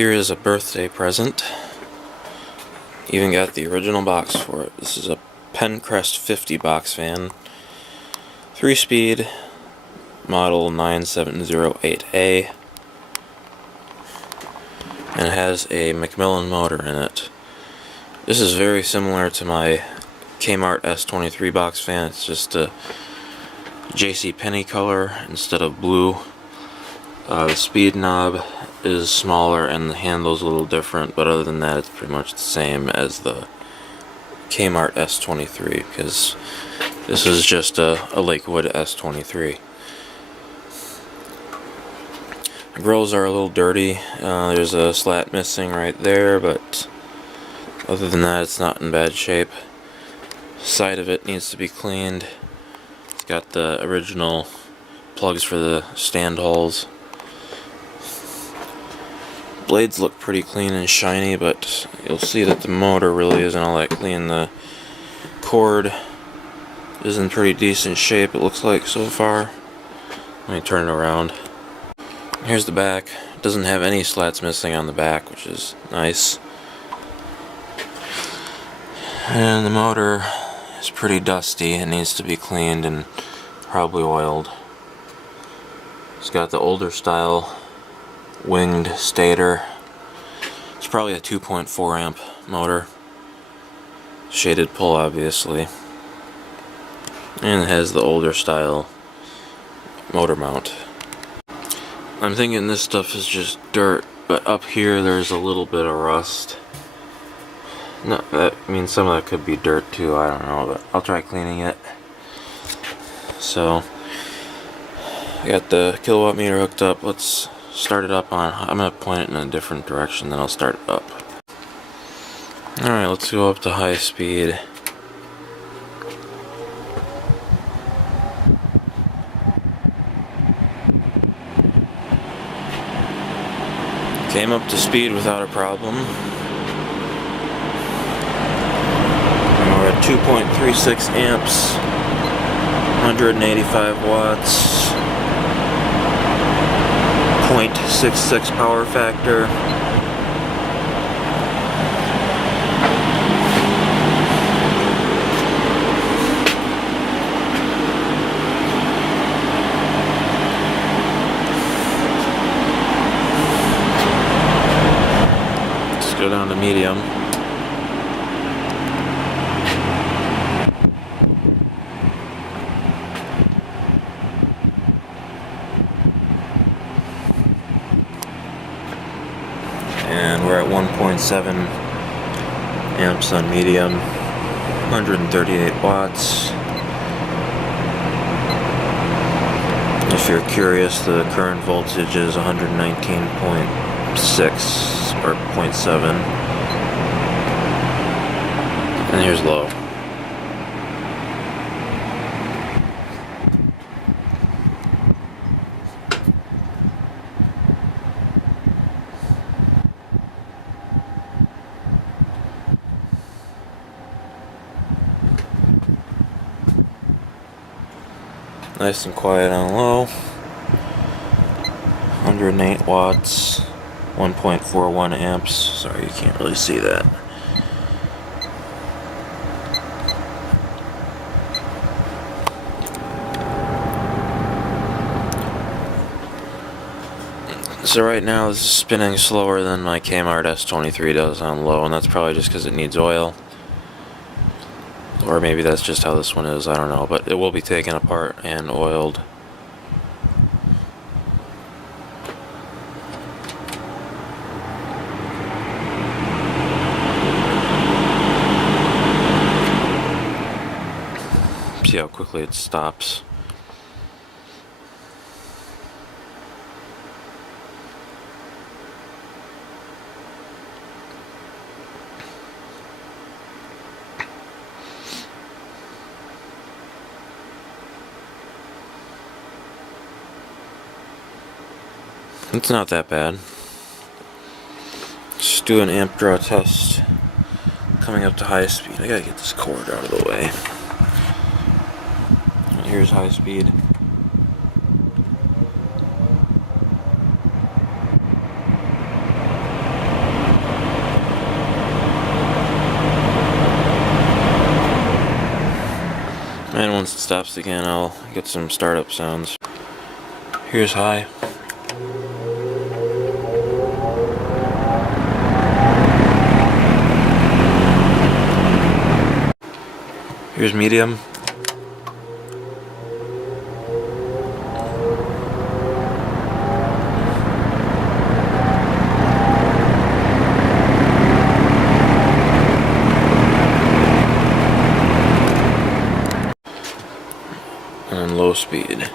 Here is a birthday present. Even got the original box for it. This is a Penncrest 50 box fan. 3-speed, model 9708A. And it has a McMillan motor in it. This is very similar to my Kmart S23 box fan. It's just a JCPenney color instead of blue. The speed knob is smaller and the handle's a little different, but other than that it's pretty much the same as the Kmart S23, because this is just a Lakewood S23. The grills are a little dirty. There's a slat missing right there, but other than that it's not in bad shape. Side of it needs to be cleaned. It's got the original plugs for the stand holes. Blades look pretty clean and shiny, but you'll see that the motor really isn't all that clean. The cord is in pretty decent shape, it looks like, so far. Let me turn it around. Here's the back. It doesn't have any slats missing on the back, which is nice. And the motor is pretty dusty. It needs to be cleaned and probably oiled. It's got the older style winged stator. It's probably a 2.4 amp motor. Shaded pull, obviously. And it has the older style motor mount. I'm thinking this stuff is just dirt, but up here there's a little bit of rust. No, I mean, some of that could be dirt too, I don't know, but I'll try cleaning it. So, I got the kilowatt meter hooked up. Let's start it up on, I'm going to point it in a different direction, then I'll start it up. Alright, let's go up to high speed. Came up to speed without a problem. And we're at 2.36 amps, 185 watts. 0.66 power factor. Let's go down to medium. And we're at 1.7 amps on medium, 138 watts. If you're curious, the current voltage is 119.6 or 0.7. And here's low. Nice and quiet on low. 108 watts, 1.41 amps. Sorry, you can't really see that. So right now this is spinning slower than my Kmart S23 does on low, and that's probably just because it needs oil. Or maybe that's just how this one is, I don't know, but it will be taken apart and oiled. See how quickly it stops. It's not that bad. Just do an amp draw test. Coming up to high speed. I gotta get this cord out of the way. And here's high speed. once it stops again, I'll get some startup sounds. Here's high. Here's medium. And low speed.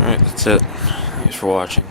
Alright, that's it. Thanks for watching.